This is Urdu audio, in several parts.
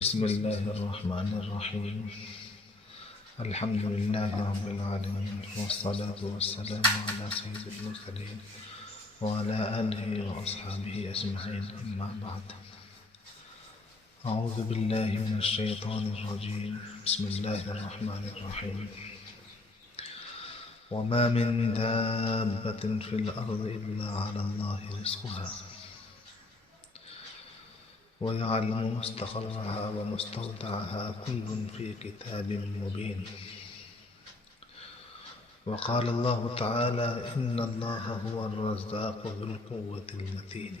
بسم الله الرحمن الرحيم. الحمد لله رب العالمين، والصلاة والسلام على سيد المرسلين وعلى آله وأصحابه أجمعين، أما بعد. أعوذ بالله من الشيطان الرجيم. بسم الله الرحمن الرحيم. وما من دابة في الأرض إلا على الله رزقها ويعلم مستقرها ومستودعها كل في كتاب مبين. وقال الله تعالى: إن الله هو الرزاق ذو القوة المتين.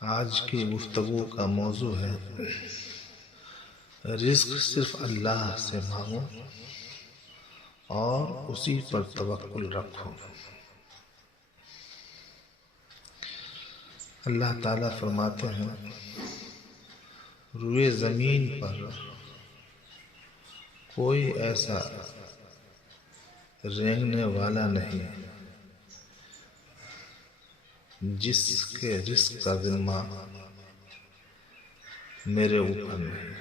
آج کی گفتگو کا موضوع ہے رزق صرف اللہ سے مانگو اور اسی پر توکل رکھو۔ اللہ تعالیٰ فرماتے ہیں روئے زمین پر کوئی ایسا رینگنے والا نہیں جس کے رزق کا ذمہ میرے اوپر نہیں۔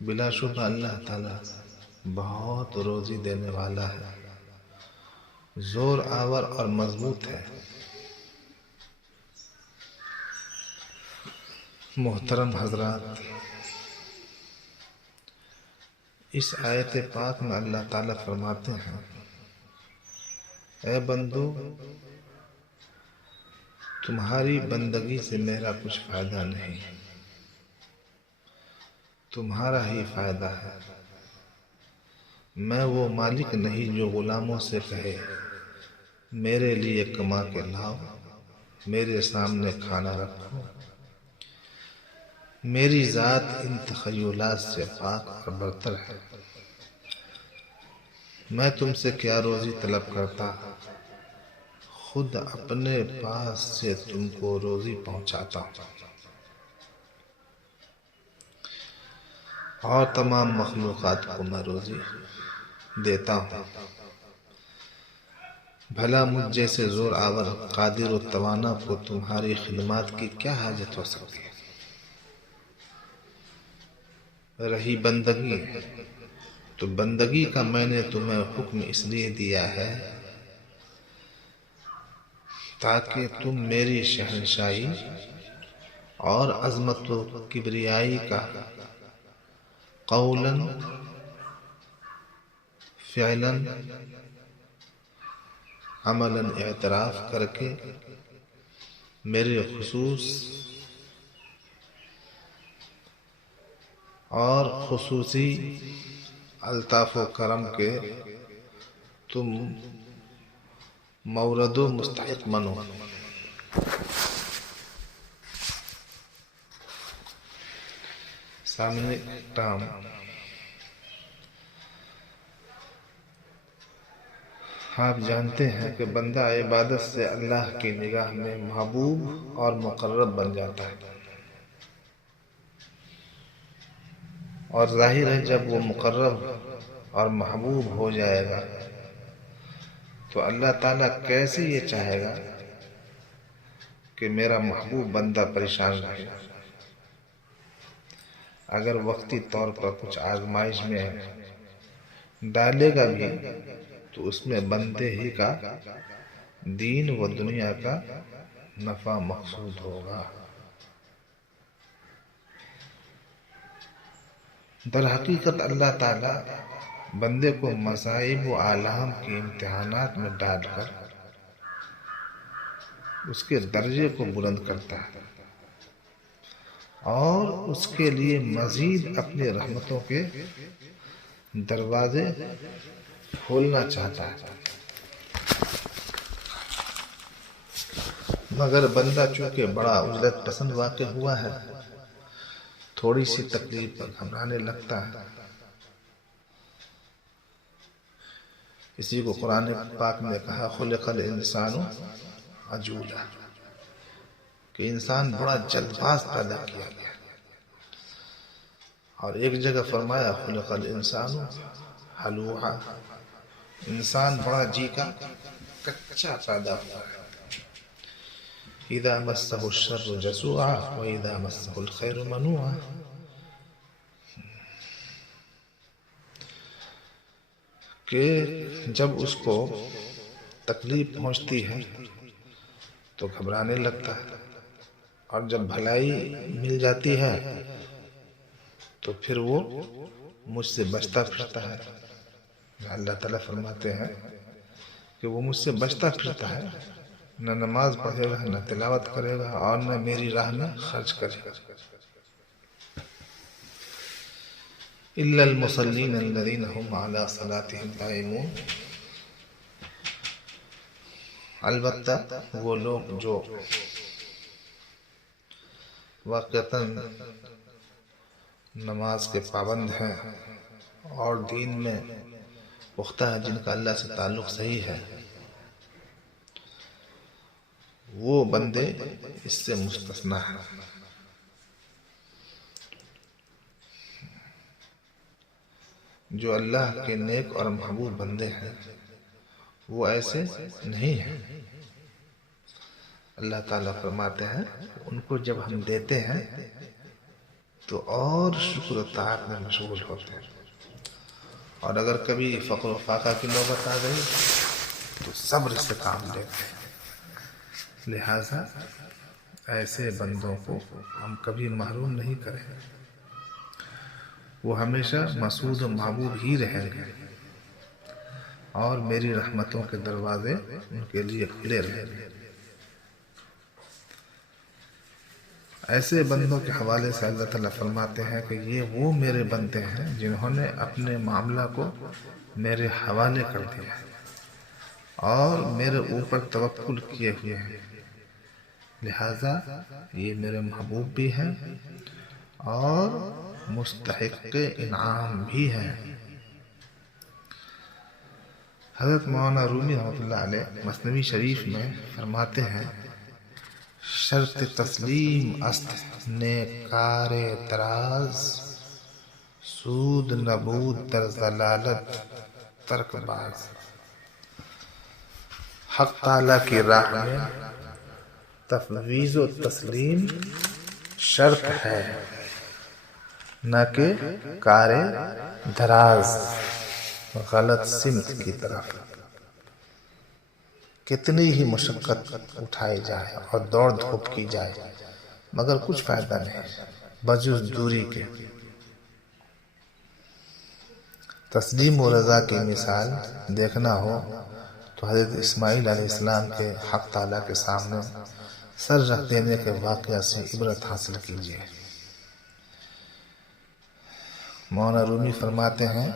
بلا شبہ اللہ تعالیٰ بہت روزی دینے والا ہے، زور آور اور مضبوط ہے۔ محترم حضرات، اس آیت پاک میں اللہ تعالیٰ فرماتے ہیں: اے بندو، تمہاری بندگی سے میرا کچھ فائدہ نہیں، تمہارا ہی فائدہ ہے۔ میں وہ مالک نہیں جو غلاموں سے کہے میرے لیے کما کے لاؤ، میرے سامنے کھانا رکھو۔ میری ذات ان تخیلات سے پاک اور برتر ہے۔ میں تم سے کیا روزی طلب کرتا، خود اپنے پاس سے تم کو روزی پہنچاتا ہوں اور تمام مخلوقات کو میں روزی دیتا ہوں۔ بھلا مجھ جیسے زور آور، قادر و توانا کو تمہاری خدمات کی کیا حاجت ہو سکتی ہے؟ رہی بندگی، تو بندگی کا میں نے تمہیں حکم اس لیے دیا ہے تاکہ تم میری شہنشاہی اور عظمت و کبریائی کا قولاً فعلاً عملاً اعتراف کر کے میرے خصوص اور خصوصی الطاف و کرم کے تم مورد و مستحق بنو۔ سامنے ٹام آپ جانتے ہیں کہ بندہ عبادت سے اللہ کی نگاہ میں محبوب اور مقرب بن جاتا ہے، اور ظاہر ہے جب وہ مقرب اور محبوب ہو جائے گا تو اللہ تعالیٰ کیسے یہ چاہے گا کہ میرا محبوب بندہ پریشان رہے؟ اگر وقتی طور پر کچھ آزمائش میں ڈالے گا بھی تو اس میں بندے ہی کا دین و دنیا کا نفع مقصود ہوگا۔ در حقیقت اللہ تعالیٰ بندے کو مصائب و آلام کے امتحانات میں ڈال کر اس کے درجے کو بلند کرتا ہے اور اس کے لیے مزید اپنی رحمتوں کے دروازے کھولنا چاہتا ہے، مگر بندہ چونکہ بڑا اجرت پسند واقع ہوا ہے، تھوڑی سی تکلیف پر گھبرانے لگتا ہے۔ اسی کو قرآن پاک میں کہا خلق الانسان عجولا، کہ انسان بڑا جلد باز پیدا کیا گیا، اور ایک جگہ فرمایا خلق الانسان ہلوعا، انسان بڑا جی کا کچا پیدا ہوا ہے. اذا مسه الشر جزوعا واذا مسه الخير منوعا. کہ جب اس کو تکلیف پہنچتی ہے تو گھبرانے لگتا ہے، اور جب بھلائی مل جاتی ہے تو پھر وہ مجھ سے بچتا پھرتا ہے. اللہ تعالیٰ فرماتے ہیں کہ وہ مجھ سے بچتا پھرتا ہے، نہ نماز پڑھے گا، نہ تلاوت کرے گا، اور نہ میری راہ میں خرچ کرے گا. الا المصلین الذین هم علی صلاتهم دائمون. البتہ وہ لوگ جو واقعتاً نماز کے پابند ہیں اور دین میں پختہ ہے، جن کا اللہ سے تعلق صحیح ہے، وہ بندے اس سے مستثنا ہیں. جو اللہ کے نیک اور محبوب بندے ہیں وہ ایسے نہیں ہیں. اللہ تعالیٰ فرماتے ہیں ان کو جب ہم دیتے ہیں تو اور شکر و طاعت میں مشغول ہوتے ہیں، اور اگر کبھی فقر و فاقہ کی نوبت آ گئی تو صبر سے کام لیتے ہیں. لہذا ایسے بندوں کو ہم کبھی محروم نہیں کریں. وہ ہمیشہ مسعود و محبوب ہی رہیں گے، اور میری رحمتوں کے دروازے ان کے لیے کھلے رہیں گے. ایسے بندوں کے حوالے سے اللہ تعالیٰ فرماتے ہیں کہ یہ وہ میرے بندے ہیں جنہوں نے اپنے معاملہ کو میرے حوالے کر دیا ہے اور میرے اوپر توکل کیے ہوئے ہیں. لہذا یہ میرے محبوب بھی ہیں اور مستحق انعام بھی ہیں. حضرت مولانا رومی رحمۃ اللہ علیہ مثنوی شریف میں فرماتے ہیں شرط تسلیم است نیکار دراز سود نبود در ضلالت ترک باز. حق تعالیٰ کی راہ میں تفویض و تسلیم شرط ہے، نہ کہ کار دراز غلط سمت کی طرف. کتنی ہی مشقت اٹھائی جائے اور دوڑ دھوپ کی جائے مگر کچھ فائدہ نہیں بجز دوری کے. تسلیم و رضا کی مثال دیکھنا ہو تو حضرت اسماعیل علیہ السلام کے حق تعالیٰ کے سامنے سر رکھ دینے کے واقعہ سے عبرت حاصل کیجیے. مولانا رومی فرماتے ہیں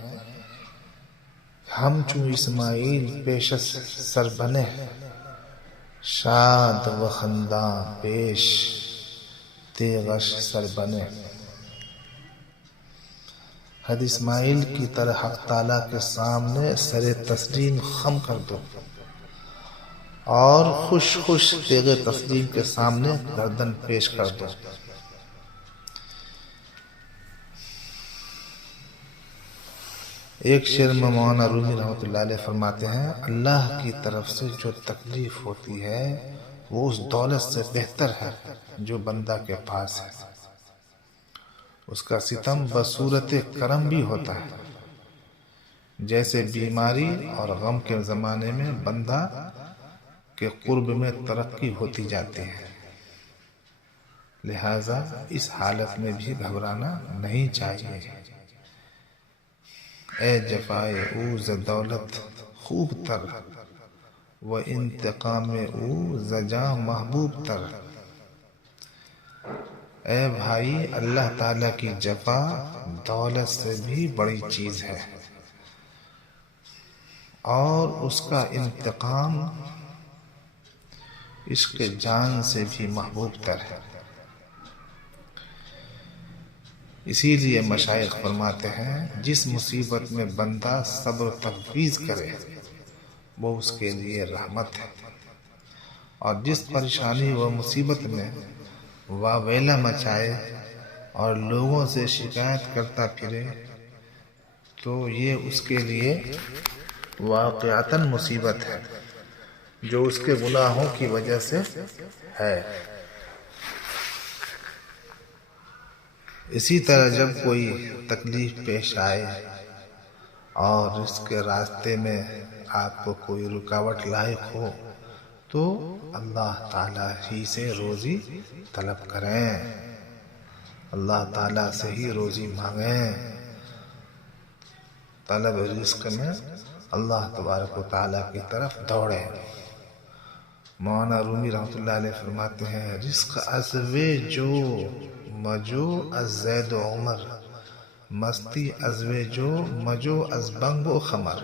ہم چون اسماعیل پیشس سر بنے شاد و خنداں پیش تیغش سر بنے. حضرت اسماعیل کی طرح حق تعالیٰ کے سامنے سر تسلیم خم کر دو اور خوش خوش تیغ تسلیم کے سامنے گردن پیش کر دو. ایک شعر میں مولانا رومی رحمۃ اللہ علیہ فرماتے ہیں اللہ کی طرف سے جو تکلیف ہوتی ہے وہ اس دولت سے بہتر ہے جو بندہ کے پاس ہے. اس کا ستم بصورت کرم بھی ہوتا ہے، جیسے بیماری اور غم کے زمانے میں بندہ کے قرب میں ترقی ہوتی جاتی ہے. لہذا اس حالت میں بھی گھبرانا نہیں چاہیے. اے جفائے او ز دولت خوب تر و انتقام او ز جاں محبوب تر. اے بھائی اللہ تعالیٰ کی جفا دولت سے بھی بڑی چیز ہے اور اس کا انتقام عشق جان سے بھی محبوب تر ہے. اسی لیے مشائخ فرماتے ہیں جس مصیبت میں بندہ صبر و تفویض کرے وہ اس کے لیے رحمت ہے، اور جس پریشانی و مصیبت میں واویلا مچائے اور لوگوں سے شکایت کرتا پھرے تو یہ اس کے لیے واقعتاً مصیبت ہے جو اس کے گناہوں کی وجہ سے ہے۔ اسی طرح جب کوئی تکلیف پیش آئے اور اس کے راستے میں آپ کو کوئی رکاوٹ لاحق ہو تو اللہ تعالیٰ ہی سے روزی طلب کریں، اللہ تعالیٰ سے ہی روزی مانگیں۔ طلب رزق میں اللہ تبارک و تعالیٰ کی طرف دوڑیں۔ مولانا رومی رحمۃ اللہ علیہ فرماتے ہیں، رزق از وے جو مجو از زید و عمر، مستی از وے جو مجو از بنگ و خمر۔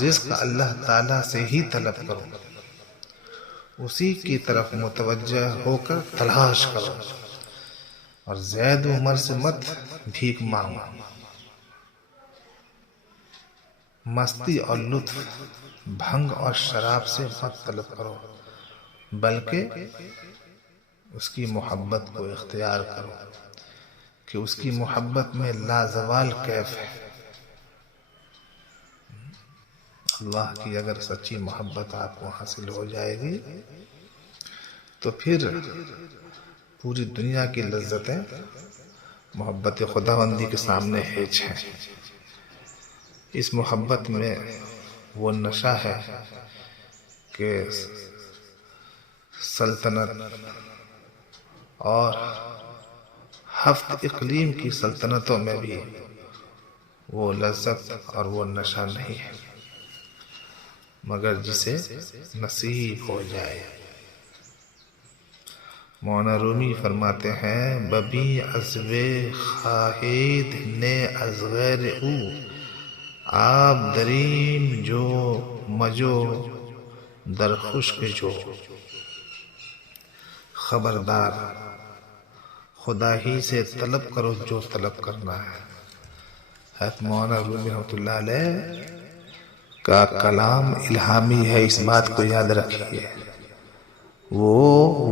رزق اللہ تعالیٰ سے ہی طلب کرو، اسی کی طرف متوجہ ہو کر تلاش کرو، اور زید و عمر سے مت بھیک مانگو۔ مستی اور لطف، بھنگ اور شراب سے مت طلب کرو، بلکہ اس کی محبت کو اختیار کرو کہ اس کی محبت میں لازوال کیف ہے۔ اللہ کی اگر سچی محبت آپ کو حاصل ہو جائے گی تو پھر پوری دنیا کی لذتیں محبت خداوندی کے سامنے ہیچ ہیں۔ اس محبت میں وہ نشہ ہے کہ سلطنت اور ہفت اقلیم کی سلطنتوں میں بھی وہ لذت اور وہ نشہ نہیں ہے، مگر جسے نصیب ہو جائے۔ مولانا رومی فرماتے ہیں، ببی ازوے خواہید نے از غیر او، آب دریم جو مجو در خشک جو۔ خبردار، خدا ہی سے طلب کرو جو طلب کرنا ہے۔ حضرت مولانا رومی رحمۃ اللہ علیہ کا کلام الہامی ہے، اس بات کو یاد رکھیے۔ وہ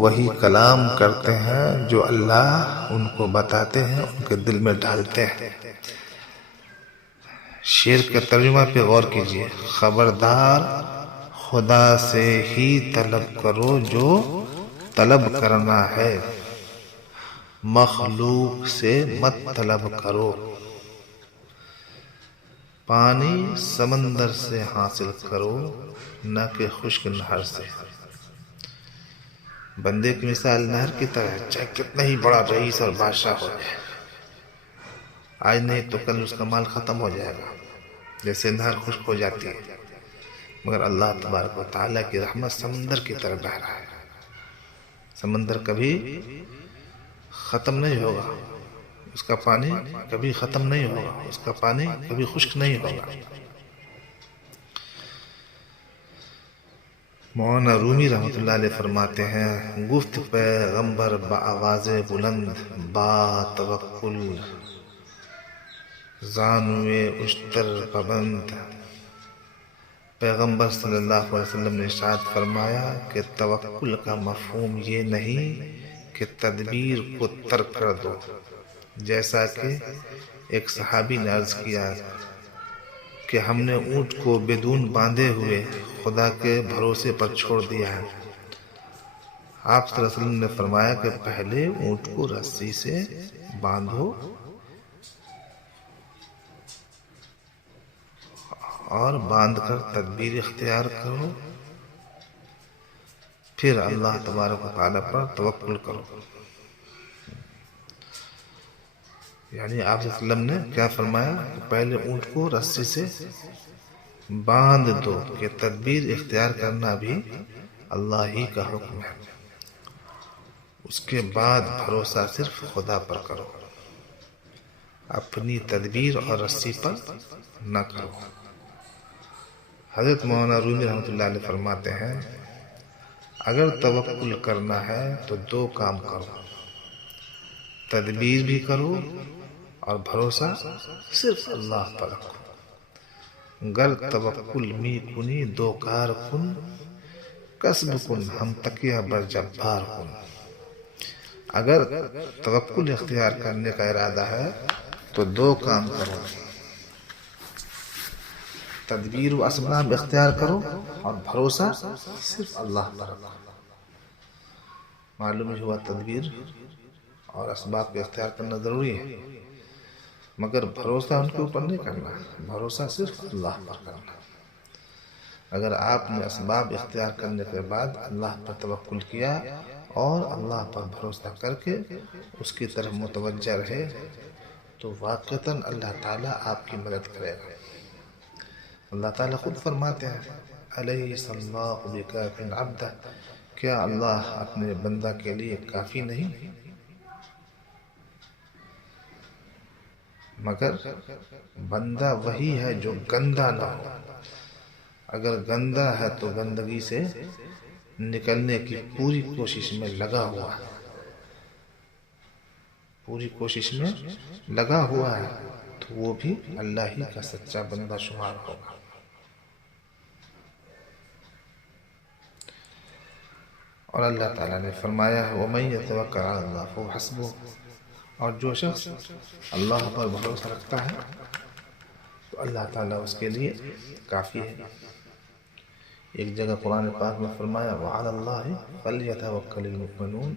وہی کلام کرتے ہیں جو اللہ ان کو بتاتے ہیں، ان کے دل میں ڈالتے ہیں۔ شعر کے ترجمہ پہ غور کیجیے، خبردار، خدا سے ہی طلب کرو جو طلب کرنا ہے، مخلوق سے مت طلب کرو۔ پانی سمندر سے حاصل کرو، نہ کہ خشک نہر سے۔ بندے کی مثال نہر کی طرح ہے، چاہے کتنا ہی بڑا رئیس اور بادشاہ ہو جائے، آج نہیں تو کل اس کا مال ختم ہو جائے گا، جیسے نہر خشک ہو جاتی ہے۔ مگر اللہ تبارک و تعالیٰ کی رحمت سمندر کی طرح بہہ رہا ہے، سمندر کبھی ختم نہیں ہوگا، اس کا پانی کبھی ختم نہیں ہوگا، اس کا پانی کبھی خشک نہیں ہوگا۔ مولانا رومی رحمۃ اللہ علیہ فرماتے ہیں، گفت پیغمبر بآواز بلند با توکل، زانوے اشتر پابند۔ پیغمبر صلی اللہ علیہ وسلم نے ارشاد فرمایا کہ توکل کا مفہوم یہ نہیں کہ تدبیر کو ترک کر دو، جیسا کہ ایک صحابی نے عرض کیا کہ ہم نے اونٹ کو بدون باندھے ہوئے خدا کے بھروسے پر چھوڑ دیا ہے۔ آپ صلی اللہ علیہ وسلم نے فرمایا کہ پہلے اونٹ کو رسی سے باندھو اور باندھ کر تدبیر اختیار کرو، پھر اللہ تبارک و تعالیٰ پر توکل کرو۔ یعنی آپ صلی اللہ علیہ وسلم نے کیا فرمایا کہ پہلے اونٹ کو رسی سے باندھ دو، کہ تدبیر اختیار کرنا بھی اللہ ہی کا حکم ہے، اس کے بعد بھروسہ صرف خدا پر کرو، اپنی تدبیر اور رسی پر نہ کرو۔ حضرت مولانا رومی رحمۃ اللہ علیہ فرماتے ہیں، اگر توکل کرنا ہے تو دو کام کرو، تدبیر بھی کرو اور بھروسہ صرف اللہ پر رکھو۔ گر توکل می کنی دو کار کن، کسب کن ہم تکیہ بر جبار کن۔ اگر توکل اختیار کرنے کا ارادہ ہے تو دو کام کرو، تدبیر و اسباب اختیار کرو اور بھروسہ صرف اللہ پر رکھو۔ معلوم ہی ہوا تدبیر اور اسباب کا اختیار کرنا ضروری ہے، مگر بھروسہ ان کے اوپر نہیں کرنا، بھروسہ صرف اللہ پر کرنا۔ اگر آپ نے اسباب اختیار کرنے کے بعد اللہ پر توکل کیا اور اللہ پر بھروسہ کر کے اس کی طرف متوجہ رہے تو واقعتاً اللہ تعالیٰ آپ کی مدد کرے گا۔ اللہ تعالیٰ خود فرماتے ہیں الیس اللہ بکاف عبدہ، کیا اللہ اپنے بندہ کے لیے کافی نہیں؟ مگر بندہ وہی ہے جو گندا نہ ہو۔ اگر گندا ہے تو گندگی سے نکلنے کی پوری کوشش میں لگا ہوا ہے، پوری کوشش میں لگا ہوا ہے، تو وہ بھی اللہ ہی کا سچا بندہ شمار ہوگا۔ اور اللہ تعالیٰ نے فرمایا ہے وَمَن يَتَوَكَّلْ عَلَى اللَّهِ فَهُوَ حَسْبُهُ، اور جو شخص اللہ پر بھروسہ رکھتا ہے تو اللہ تعالیٰ اس کے لیے کافی ہے۔ ایک جگہ قرآن پاک میں فرمایا وَعَلَى اللَّهِ فَلْيَتَوَكَّلِ الْمُؤْمِنُونَ،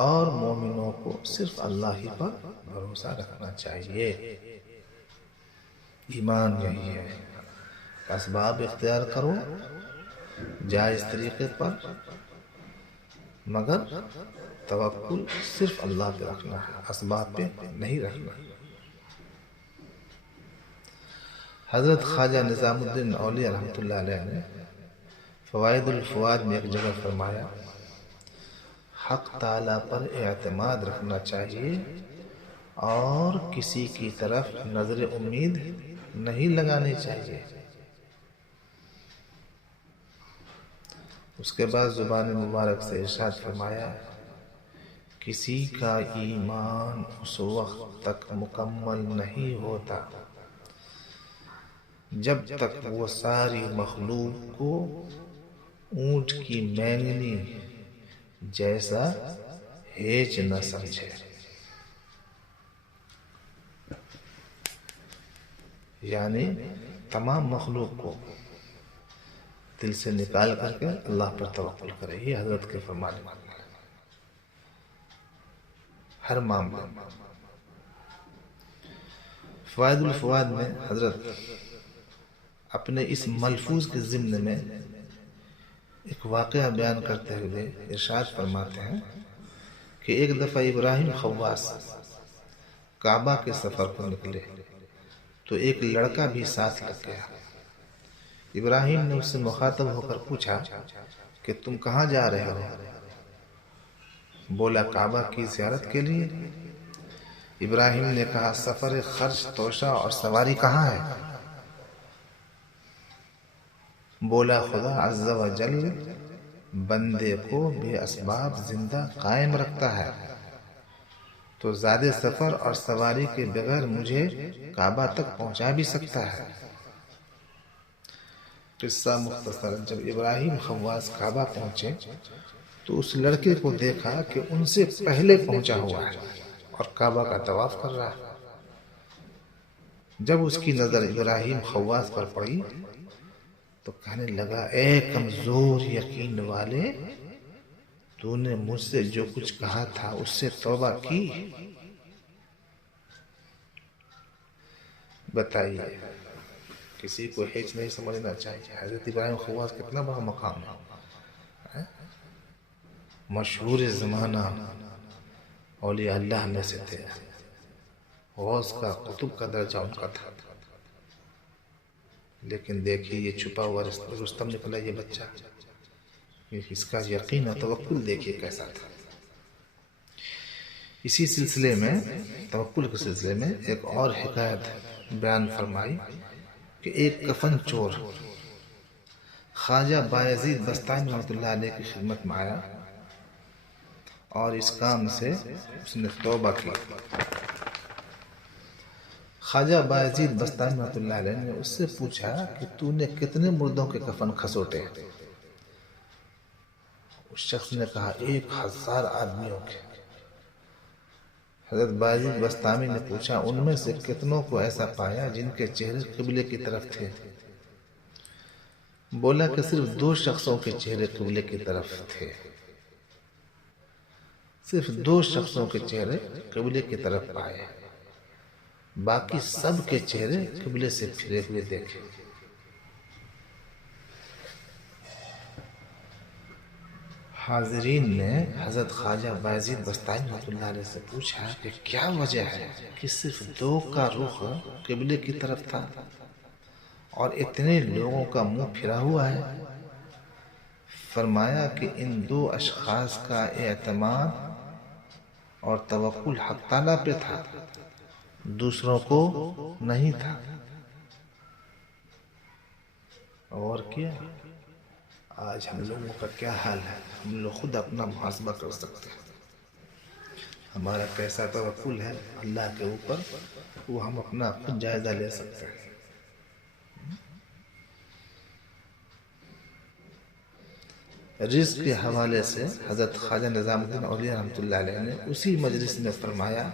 اور مومنوں کو صرف اللہ ہی پر بھروسہ رکھنا چاہیے۔ ایمان یہی ہے، اسباب اختیار کرو جائز طریقے پر، مگر توکل صرف اللہ پہ رکھنا ہے، اسباب پہ نہیں رکھنا۔ حضرت خواجہ نظام الدین اولیاء رحمۃ اللہ علیہ نے فوائد الفواد میں ایک جگہ فرمایا حق تعالیٰ پر اعتماد رکھنا چاہیے اور کسی کی طرف نظر امید نہیں لگانی چاہیے۔ اس کے بعد زبان مبارک سے ارشاد فرمایا کسی کا ایمان اس وقت تک مکمل نہیں ہوتا جب تک وہ ساری مخلوق کو اونٹ کی مینگنی جیسا ہیچ نہ سمجھے۔ یعنی تمام مخلوق کو دل سے نکال کر کے اللہ پر توکل کرے، یہ حضرت کے فرمانے ہر معاملے۔ فوائد الفواد میں حضرت اپنے اس ملفوظ کے ضمن میں ایک واقعہ بیان کرتے ہوئے ارشاد فرماتے ہیں کہ ایک دفعہ ابراہیم خواص کعبہ کے سفر پر نکلے تو ایک لڑکا بھی ساتھ لگ گیا۔ ابراہیم نے اس سے مخاطب ہو کر پوچھا کہ تم کہاں جا رہے ہو؟ بولا کعبہ کی زیارت کے لیے۔ ابراہیم نے کہا سفر خرچ توشہ اور سواری کہاں ہے؟ بولا خدا عز و جل بندے کو بے اسباب زندہ قائم رکھتا ہے، تو زیادہ سفر اور سواری کے بغیر مجھے کعبہ تک پہنچا بھی سکتا ہے۔ قصہ مختصر، جب ابراہیم خواص کعبہ پہنچے تو اس لڑکے کو دیکھا کہ ان سے پہلے پہنچا ہوا ہے اور کعبہ کا طواف کر رہا ہے۔ جب اس کی نظر ابراہیم خواص پر پڑی تو کہنے لگا اے کمزور یقین والے، تو نے مجھ سے جو کچھ کہا تھا اس سے توبہ کی؟ بتائیے، کسی کو ہیچ نہیں سمجھنا چاہیے۔ حضرت ابراہیم خواص کتنا بڑا مقام ہے، مشہور زمانہ اولیاء اللہ میں سے تھے، غوث کا قطب کا درجہ ان کا تھا، لیکن دیکھیے یہ چھپا ہوا رستم نکلا یہ بچہ، اس کا یقین اور توکل دیکھیے کیسا تھا۔ اسی سلسلے میں توکل کے سلسلے میں ایک اور حکایت بیان فرمائی کہ ایک کفن چور خواجہ بایزید بستانی رحمۃ اللہ علیہ کی خدمت میں آیا اور اس کام سے اس نے توبہ کی۔ خواجہ بایزید بستانی رحمۃ اللہ علیہ نے اس سے پوچھا کہ تو نے کتنے مردوں کے کفن کھسوٹے؟ اس شخص نے کہا 1000 آدمیوں کے۔ حضرت بایزید بستامی نے پوچھا ان میں سے کتنوں کو ایسا پایا جن کے چہرے قبلے کی طرف تھے؟ بولا کہ صرف 2 شخصوں کے چہرے قبلے کی طرف تھے، صرف 2 شخصوں کے چہرے قبلے کی طرف آئے، باقی سب کے چہرے قبلے سے پھرے ہوئے دیکھے۔ حاضرین نے حضرت خواجہ بایزید بستامی رحمۃ اللہ علیہ سے پوچھا کہ کیا وجہ ہے کہ صرف 2 کا رخ قبلے کی طرف تھا اور اتنے لوگوں کا منہ پھرا ہوا ہے؟ فرمایا کہ ان 2 اشخاص کا اعتماد اور توکل حق تعالیٰ پہ تھا، دوسروں کو نہیں تھا۔ اور کیا آج ہم لوگوں کا کیا حال ہے؟ ہم لوگ خود اپنا محاسبہ کر سکتے ہیں، ہمارا کیسا توکل ہے اللہ کے اوپر، وہ ہم اپنا خود جائزہ لے سکتے ہیں۔ رزق کے حوالے سے حضرت خواجہ نظام الدین اولیاء رحمۃ اللہ علیہ نے اسی مجلس میں فرمایا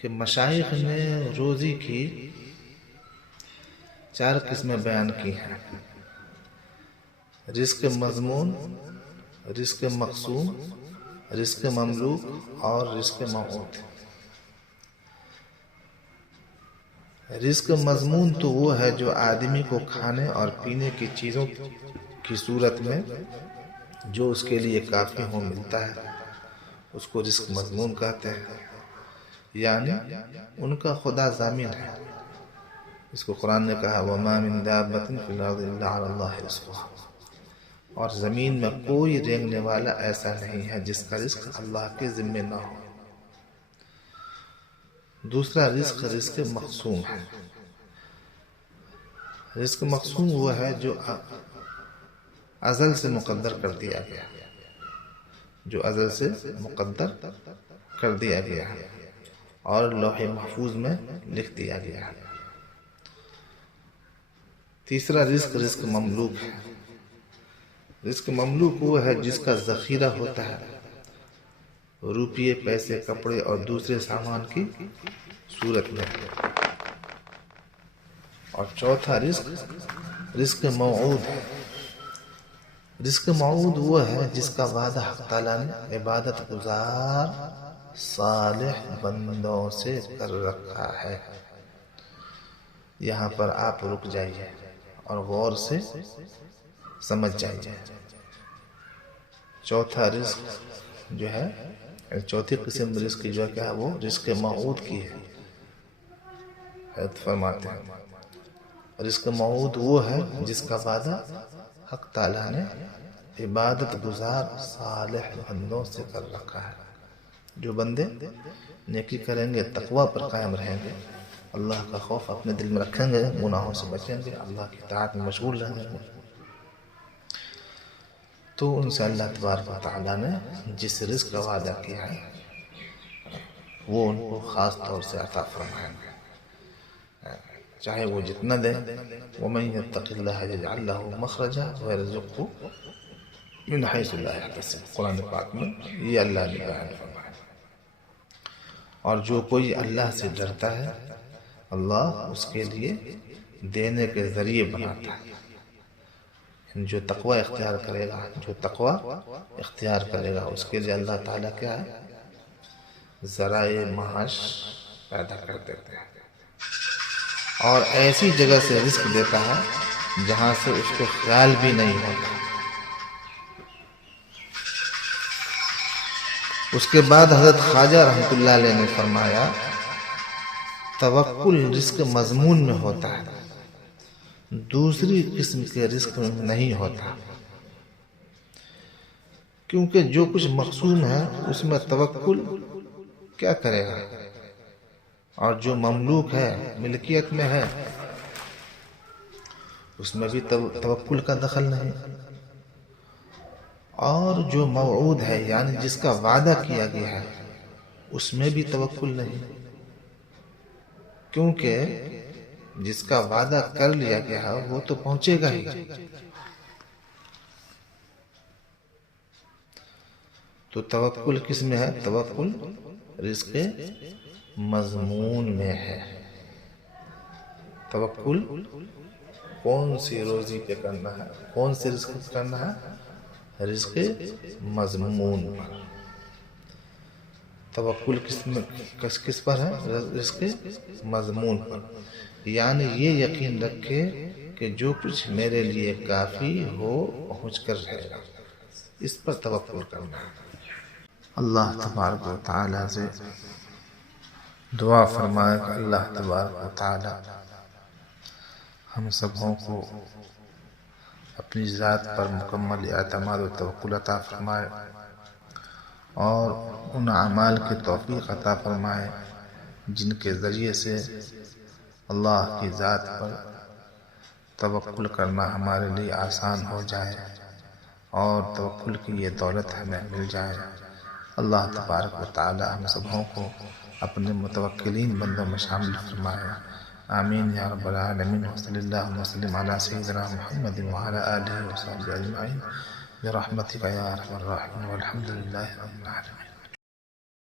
کہ مشائخ نے روزی کی 4 قسمیں بیان کی ہیں: رزق مضمون، رزق مقسوم، رزق مملوک اور رزق موعود۔ رزق مضمون تو وہ ہے جو آدمی کو کھانے اور پینے کی چیزوں کی صورت میں جو اس کے لیے کافی ہو ملتا ہے، اس کو رزق مضمون کہتے ہیں، یعنی ان کا خدا ضامن ہے۔ اس کو قرآن نے کہا وَمَا مِن دَابَّةٍ فِي الْأَرْضِ إِلَّا عَلَى اللَّهِ رِزْقُهَا، اور زمین میں کوئی رینگنے والا ایسا نہیں ہے جس کا رزق اللہ کے ذمے نہ ہو۔ دوسرا رزق مقسوم ہے۔ رزق مقسوم وہ ہے جو ازل سے مقدر کر دیا گیا، جو ازل سے مقدر کر دیا گیا ہے اور لوح محفوظ میں لکھ دیا گیا ہے۔ تیسرا رزق مملوک ہے۔ رزق مملوک وہ ہے جس کا ذخیرہ ہوتا ہے، روپیے، پیسے، کپڑے اور دوسرے سامان کی صورت میں۔ اور چوتھا رزق موعود ہے۔ رزق موعود وہ ہے جس کا وعدہ حق تعالیٰ نے عبادت گزار صالح بندوں سے کر رکھا ہے۔ یہاں پر آپ رک جائیے اور غور سے سمجھ جائیے۔ چوتھا رزق جو ہے، چوتھی قسم رزق کی جو ہے کیا ہے، وہ رزق موعود کی ہے۔ فرماتے ہیں رزق موعود وہ ہے جس کا وعدہ حق تعالیٰ نے عبادت گزار صالح بندوں سے کر رکھا ہے۔ جو بندے نیکی کریں گے، تقوی پر قائم رہیں گے، اللہ کا خوف اپنے دل میں رکھیں گے، گناہوں سے بچیں گے، اللہ کی اطاعت میں مشغول رہیں گے، تو ان سے اللہ تبارک و تعالیٰ نے جس رزق کا وعدہ کیا ہے وہ ان کو خاص طور سے عطا فرمائیں گے، چاہے وہ جتنا دیں۔ وَمَن يَتَّقِ اللَّهَ يَجْعَلْ لَهُ مَخْرَجًا وَيَرْزُقْهُ مِنْ حَيْثُ لَا يَحْتَسِبُ، قرآن پاک میں یہ اللہ نے بیان فرمایا۔ اور جو کوئی اللہ سے ڈرتا ہے، اللہ اس کے لیے دینے کے ذریعے بناتا ہے۔ جو تقوی اختیار کرے گا اس کے لیے اللہ تعالیٰ کیا ہے، ذرائع معاش پیدا کر دیتے ہیں، اور ایسی جگہ سے رزق دیتا ہے جہاں سے اس کو خیال بھی نہیں ہوتا۔ اس کے بعد حضرت خواجہ رحمۃ اللہ علیہ نے فرمایا توکل رزق مضمون میں ہوتا ہے، دوسری قسم کے رزق میں نہیں ہوتا، کیونکہ جو کچھ مقسوم ہے اس میں توکل کیا کرے گا، اور جو مملوک ہے، ملکیت میں ہے، اس میں بھی توکل کا دخل نہیں، اور جو موعود ہے یعنی جس کا وعدہ کیا گیا ہے اس میں بھی توکل نہیں، کیونکہ جس کا وعدہ کر لیا گیا ہے وہ تو پہنچے گا ہی۔ تو توکل کس میں ہے؟ توکل رزق مضمون میں ہے۔ توکل کون سی روزی پہ کرنا ہے، کون سی رزق پہ کرنا ہے؟ رزق مضمون پر۔ توکل کس پر ہے؟ رزق مضمون پر، یعنی یہ یقین رکھے کہ جو کچھ میرے لیے کافی ہو پہنچ کر رہے گا، اس پر توکل کرنا ہے۔ اللہ تبارک و تعالی سے دعا فرمائے کہ اللہ تبارک و تعالی ہم سبوں کو اپنی ذات پر مکمل اعتماد و توکل عطا فرمائے، اور ان اعمال کی توفیق عطا فرمائے جن کے ذریعے سے اللہ کی ذات پر توکل کرنا ہمارے لیے آسان ہو جائے اور توکل کی یہ دولت ہمیں مل جائے۔ اللہ تبارک و تعالی ہم سبوں کو اپنے متوکلین بندوں میں شامل فرمائے۔ آمین یا رب العالمین۔ صلی اللہ وسلم علی سیدنا محمد وعلی آلہ وصحبہ اجمعین برحمتک یا ارحم الراحمین، والحمد للہ رب العالمین۔